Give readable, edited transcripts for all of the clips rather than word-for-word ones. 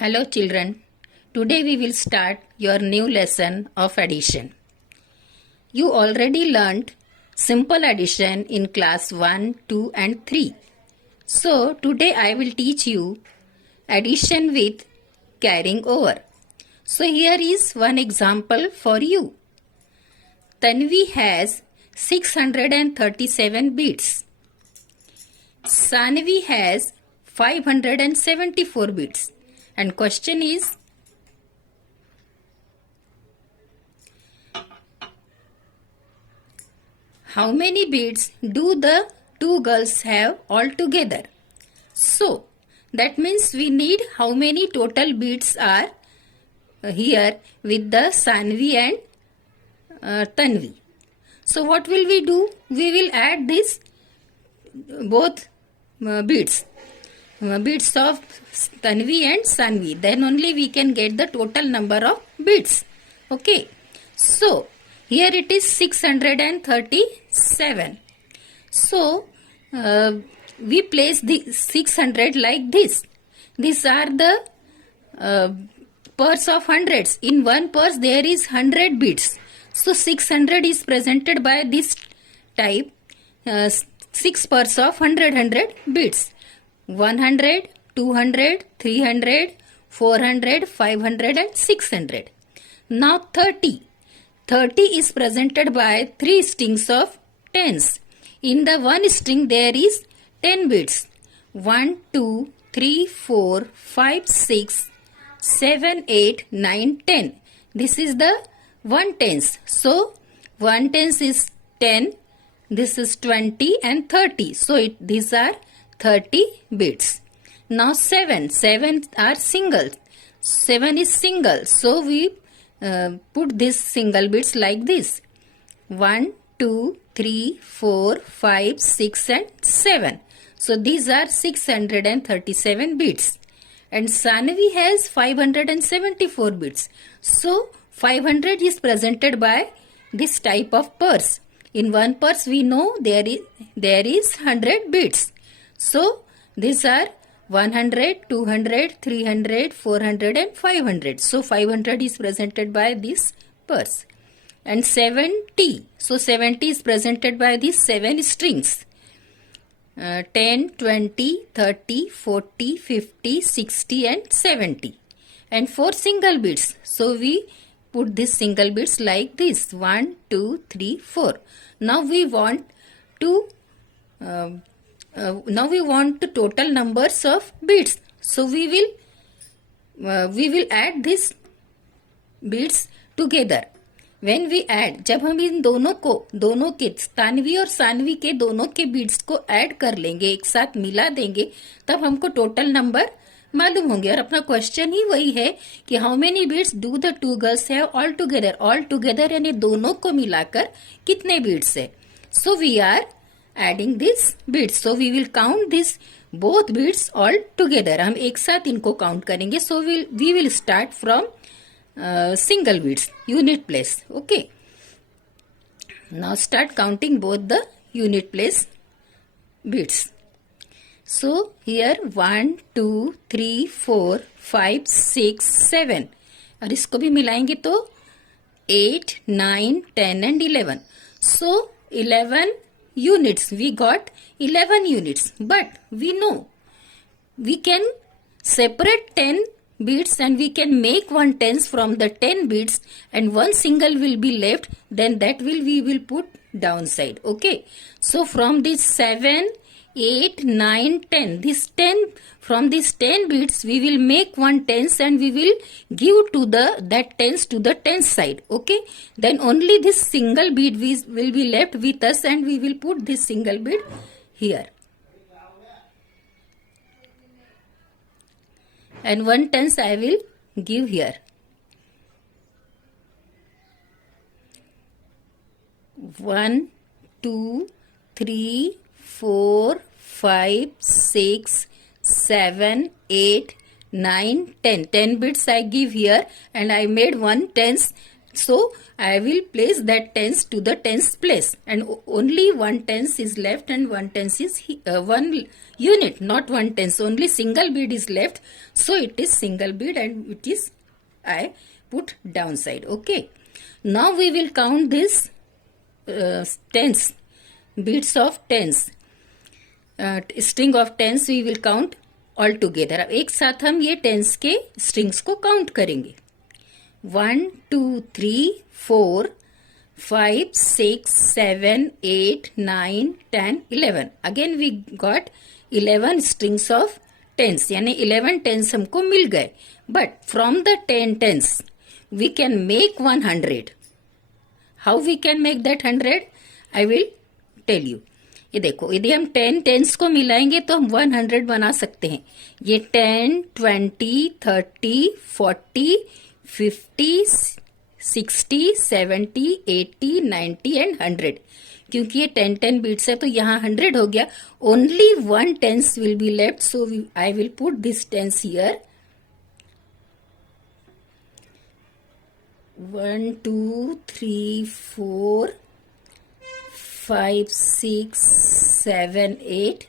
Hello children, today we will start your new lesson of addition. You already learnt simple addition in class 1, 2 and 3. So today I will teach you addition with carrying over. So here is one example for you. Tanvi has 637 beads. Sanvi has 574 beads. And question is, how many beads do the two girls have altogether? So, that means we need how many total beads are here with the Sanvi and Tanvi. So, what will we do? We will add this both beads of Tanvi and Sanvi. Then only we can get the total number of beads. Okay. So, here it is 637. So, we place the 600 like this. These are the purse of hundreds. In one purse there is 100 beads. So, 600 is presented by this type. 6 purse of 100 beads. 100, 200, 300, 400, 500 and 600. Now 30. 30 is presented by 3 strings of tens. In the one string there is 10 beads. 1, 2, 3, 4, 5, 6, 7, 8, 9, 10. This is the 1 tens. So 1 tens is 10. This is 20 and 30. So these are 30 beads. Now 7 are single. 7 is single. So we put this single beads like this. 1, 2, 3, 4, 5, 6 and 7. So these are 637 beads. And Sanvi has 574 beads. So 500 is presented by this type of purse. In one purse we know there is 100 beads. So, these are 100, 200, 300, 400 and 500. So, 500 is presented by this purse. And 70. So, 70 is presented by these 7 strings. 10, 20, 30, 40, 50, 60 and 70. And 4 single beads. So, we put this single beads like this. 1, 2, 3, 4. Now, we want to... the total numbers of beads. So we will add these beads together. When we add, जब हम इन दोनों के तानवी और सानवी के दोनों के beads को add कर लेंगे, एक साथ मिला देंगे, तब हमको टोटल नंबर मालूम होंगे. और अपना क्वेश्चन ही वही है कि how many beads do the two girls have all together यानी दोनों को मिलाकर कितने बीड्स है. So we are adding this beads. So we will count this both beads all together. हम एक साथ इनको count करेंगे. So we will start from single beads, unit place. Okay. Now start counting both the unit place beads. So here 1, 2, 3, 4, 5, 6, 7. और इसको भी मिलाएंगे तो 8, 9, 10 and 11. So 11 units. We got 11 units. But we know we can separate 10 beads and we can make one tens from the 10 beads and one single will be left. Then that we will put downside. Okay. So from this 7, 8, 9, 10. This 10 from these 10 beads we will make one tens and we will give to that tens to the tens side. Okay. Then only this single bead will be left with us and we will put this single bead here. And one tens I will give here. 1, 2, 3, 4, 5, 6, 7, 8, 9, 10. 10 beads I give here and I made one tens So I will place that tens to the tens place, and only one tens is left and one tens is one unit, not one tens. Only single bead is left, so it is single bead and it is I put downside. Okay. Now we will count this tens, beads of tens, string of tens we will count all together. अब एक साथ हम ये tense के strings को count करेंगे. 1 2 3 4 5 6 7 8 9 10 11. Again we got 11 strings of tens, यानी 11 tens हमको मिल गए. But from the 10 tens we can make 100. How we can make that 100? I will tell you. ये देखो, यदि हम 10 टेंस को मिलाएंगे तो हम 100 बना सकते हैं. ये 10 20 30 40 50 60 70 80 90 एंड 100. क्योंकि ये 10 बीट्स है तो यहाँ 100 हो गया. Only one tens will be left, so I will put this tens here. 1 2 3 4 5 6 7 8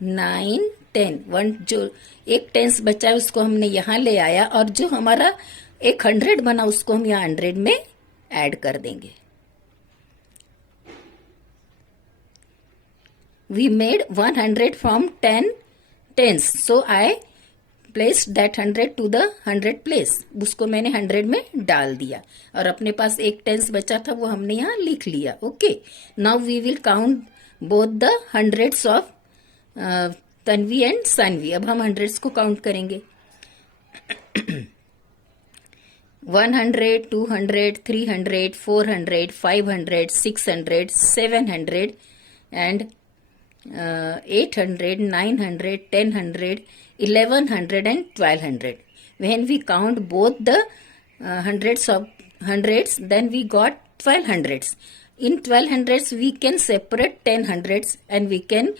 9 10. One जो एक टेंस बचा है उसको हमने यहाँ ले आया, और जो हमारा एक 100 बना उसको हम यहाँ 100 में ऐड कर देंगे. We made 100 from 10 tens, so I place that 100 to the 100 place. उसको मैंने 100 में डाल दिया, और अपने पास एक टेंस बचा था वो हमने यहाँ लिख लिया. Okay. Now we will count both the hundreds of Tanvi and Saanvi. अब हम हंड्रेड्स को काउंट करेंगे. 100 200 300 400 500 600 700 and 800 900 1000 1100 and 1200. When we count both the hundreds of hundreds, then we got 1200s. In 1200s we can separate 10 hundreds, and we can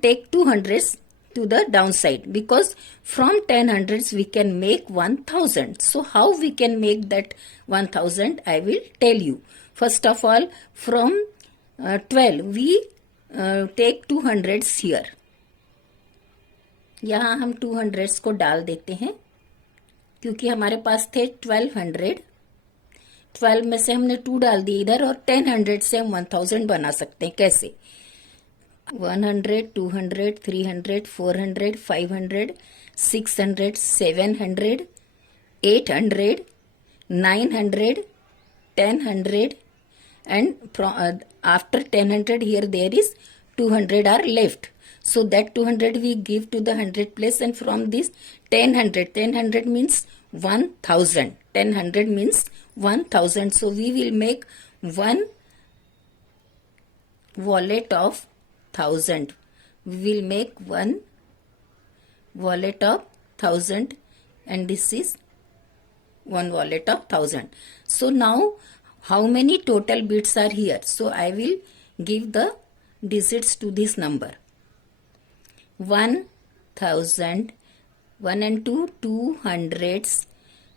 take 200s to the downside, because from 10 hundreds we can make 1000. So how we can make that 1000, I will tell you. First of all, from 12 we take 200s here. यहाँ हम 200s को डाल देते हैं, क्योंकि हमारे पास थे 1200. 12 में से हमने 2 डाल दिए इधर, और 1000 से हम 1000 बना सकते हैं. कैसे? 100 200 300 400 500 600 700 800 900 1000 and after 1000 here there is 200 are left. So that 200 we give to the 100 place, and from this 1000 means 1000. 1000 means 1000. So we will make one wallet of 1000. We will make one wallet of 1000, and this is one wallet of 1000. So now how many total bits are here? So I will give the digits to this number. 1000, 1 and 2 200s,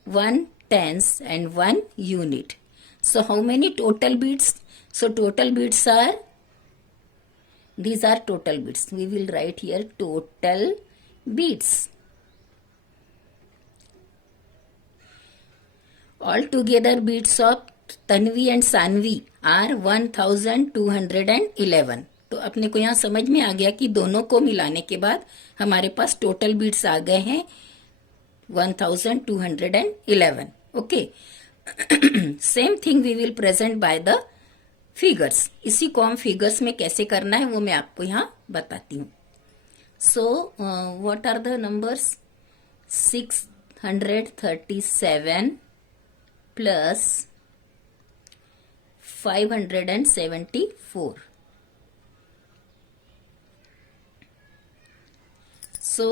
1 tens and 1 unit. So how many total bits? So total bits are, these are total bits. We will write here total bits. Altogether bits of Tanvi and Sanvi are 1211. तो अपने को यहाँ समझ में आ गया कि दोनों को मिलाने के बाद हमारे पास टोटल बीट्स आ गए हैं 1211. Okay. Same thing we will present by the figures. इसी को हम फिगर्स में कैसे करना है वो मैं आपको यहाँ बताती हूँ. So what are the numbers? 637 plus 574. So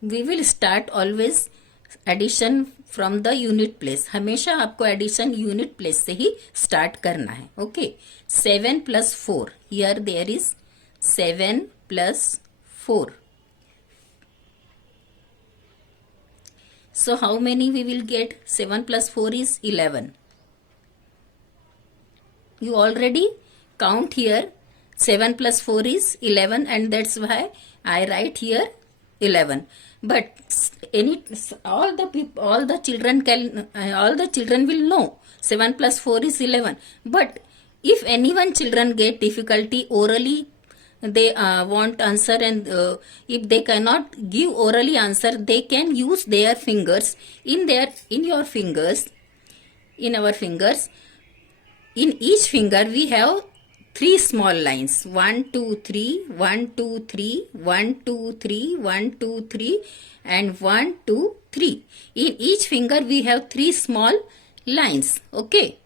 we will start always addition from the unit place. हमेशा आपको addition unit place से ही start करना है. Okay. 7 plus 4. Here there is 7 plus 4. So how many we will get? 7 plus 4 is 11. You already count here. 7 plus 4 is 11, and that's why I write here 11. But all the children will know 7 plus 4 is 11. But if anyone children get difficulty orally, they want answer, and if they cannot give orally answer, they can use their fingers. In our fingers. In each finger we have 3 small lines. 1, 2, 3, 1, 2, 3, 1, 2, 3, 1, 2, 3, and 1, 2, 3. In each finger we have 3 small lines. Okay.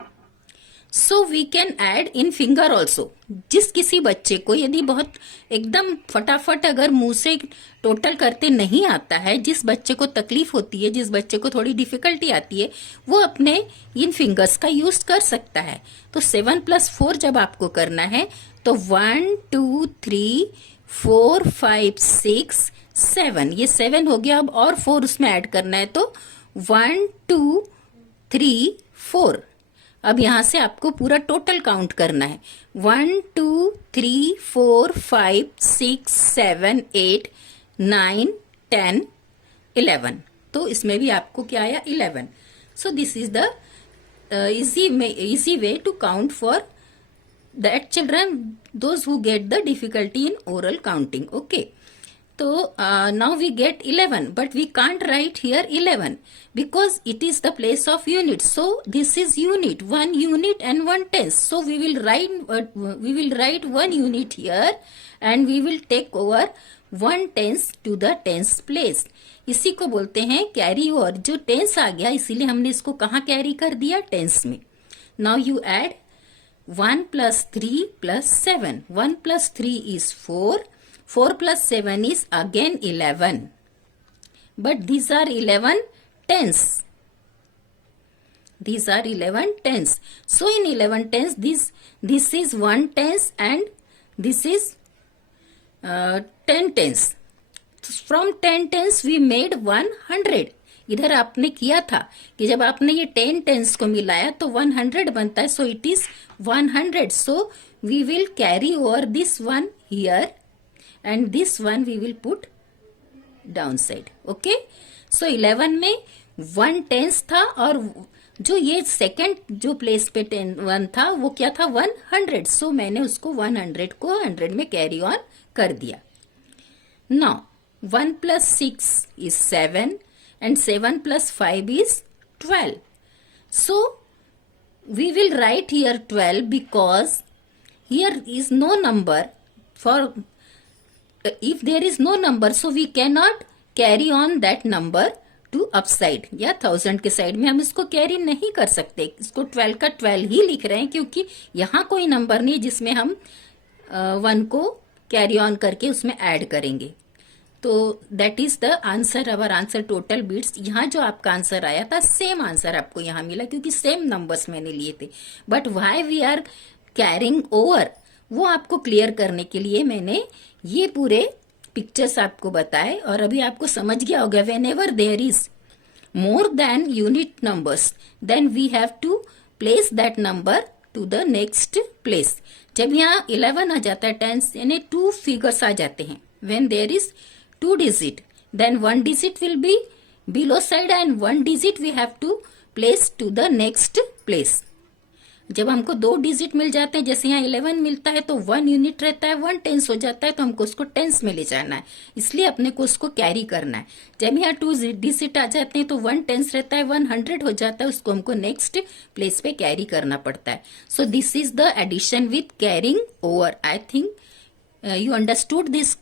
So we can add in finger also. जिस किसी बच्चे को यदि बहुत एकदम फटाफट अगर मुंह से टोटल करते नहीं आता है, जिस बच्चे को तकलीफ होती है, जिस बच्चे को थोड़ी डिफिकल्टी आती है, वो अपने इन फिंगर्स का यूज कर सकता है. तो 7 plus 4 जब आपको करना है तो 1, 2, 3, 4, 5, 6, 7. ये 7 हो गया. अब और 4 उसमें ऐड करना है तो 1, 2, 3, 4. अब यहां से आपको पूरा टोटल काउंट करना है. 1, 2, 3, 4, 5, 6, 7, 8, 9, 10, 11. तो इसमें भी आपको क्या आया? 11. सो this is the easy way to count for that children, those who get the difficulty in oral counting. Okay. So now we get 11, but we can't write here 11 because it is the place of unit. So this is unit, 1 unit and 1 tenth. So we will write 1 unit here, and we will take over 1 tenth to the tenth place. इसी को बोलते हैं carry over. जो tense आ गया इसीलिए हमने इसको कहाँ कैरी कर दिया? टेंस में. Now you add 1 plus 3 plus 7. 1 plus 3 is 4. 4 plus 7 is again 11. But these are 11 tenths. These are 11 tenths. So in 11 tenths, this is 1 tenth and this is 10 tenths. From 10 tenths we made 100. इधर आपने किया था कि जब आपने ये 10 tenths को मिलाया तो 100 बनता है. So it is 100. So we will carry over this one here, and this one we will put downside. Okay. So 11 में 1 tenth था, और जो ये सेकेंड जो प्लेस पे 1 था वो क्या था? 100. So मैंने उसको 100 को 100 में कैरी ऑन कर दिया. Now 1 plus 6 is 7, and 7 plus 5 is 12. So we will write here 12 because here is no number. If there is no number, so we cannot carry on that number to upside या 1000 के side में हम इसको carry नहीं कर सकते. इसको 12 का 12 ही लिख रहे हैं क्योंकि यहाँ कोई नंबर नहीं जिसमें हम 1 को कैरी ऑन करके उसमें ऐड करेंगे. तो that is the answer. Our answer total bits. यहाँ जो आपका आंसर आया था सेम आंसर आपको यहाँ मिला क्योंकि सेम नंबर्स मैंने लिए थे. But why we are carrying over, वो आपको क्लियर करने के लिए मैंने ये पूरे पिक्चर्स आपको बताए. और अभी आपको समझ गया होगा whenever there is more than unit numbers then we have to place that number to the next place. जब यहाँ 11 आ जाता है टेंस यानी 2 फिगर्स आ जाते हैं. When there is 2 digit, then 1 digit will be below side and 1 digit we have to place to the next place. जब हमको 2 डिजिट मिल जाते हैं, जैसे यहाँ 11 मिलता है तो 1 यूनिट रहता है, 1 टेंस हो जाता है तो हमको उसको टेंस में ले जाना है. इसलिए अपने को उसको कैरी करना है. जब यहाँ 2 डिजिट आ जाते हैं तो 1 टेंस रहता है, 100 हो जाता है, उसको हमको नेक्स्ट प्लेस पे कैरी करना पड़ता है. So this is the addition with carrying over. I think you understood this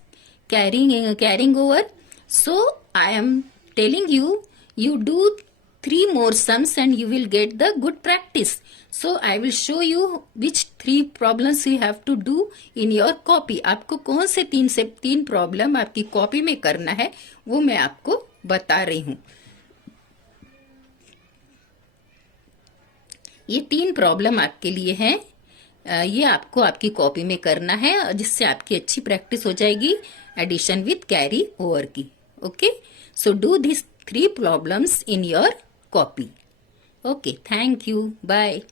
carrying over. So I am telling you do 3 more sums and you will get the good practice. So I will show you which 3 problems you have to do in your copy. आपको कौन से 3 problem आपकी copy में करना है वो मैं आपको बता रही हूँ. ये 3 प्रॉब्लम आपके लिए हैं. ये आपको आपकी कॉपी में करना है जिससे आपकी अच्छी प्रैक्टिस हो जाएगी एडिशन विथ कैरी ओवर की. Okay. So do this 3 problems in your copy. Okay, thank you. Bye.